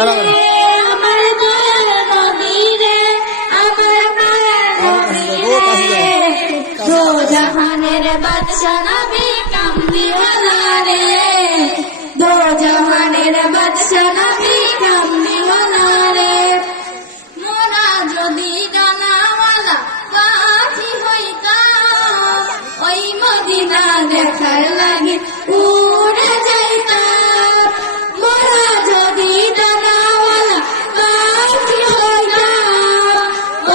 আমার দয়াল নবী রে, আমার মায়ার নবী রে, দো জাহানের বাদশা নবী কামলিওয়ালা রে, দো জাহানের বাদশা নবী কামলিওয়ালা রে। মোরা যদি ডানাওয়ালা পাখি হইতাম, ওই মদিনা দেখার লাগি উড়ে যাইতাম। মোরা যদি ডানাওয়ালা পাখি হইতাম,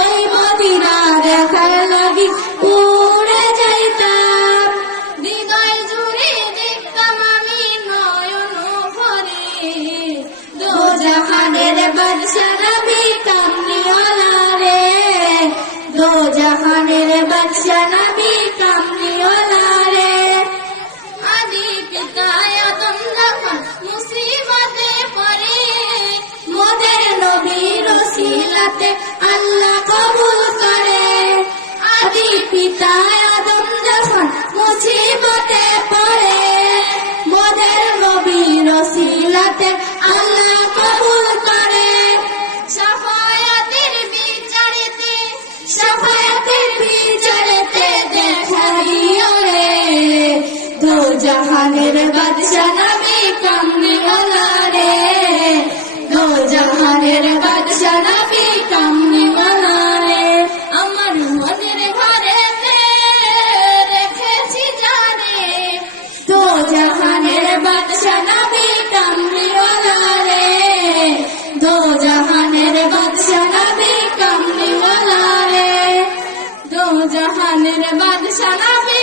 ওই মদিনা দেখার লাগি উড়ে যাইতাম। হৃদয় জুড়ে দেখতাম আমি নয়ন ভরে, দো জাহানের বাদশা নবী কামলিওয়ালা রে, দো জাহানের বাদশা নবী কামলিওয়ালা রে। আদি পিতা আদম যখন মুসিবতে পড়ে, মোদের নবীর ওসিলাতে আল্লাহ কবুল করে। আদি পিতা আদম যখন মুসিবতে পড়ে, মোদের নবীর ওসিলাতে আল্লাহ কবুল করে। শাফায়াতের বিচারেতে, শাফায়াতের বিচারেতে দেখা দিও রে, দো জাহানের বাদশা নবী কামলিওয়ালা রে, দো জাহানের বাদশা নবী কামলিওয়ালা রে। আমার মনের ঘরেতে রেখেছি জানে, দো জাহানের বাদশা নবী কামলিওয়ালা রে, দো জাহানের বাদশা নবী কামলিওয়ালা রে, দো জাহানের বাদশা নবী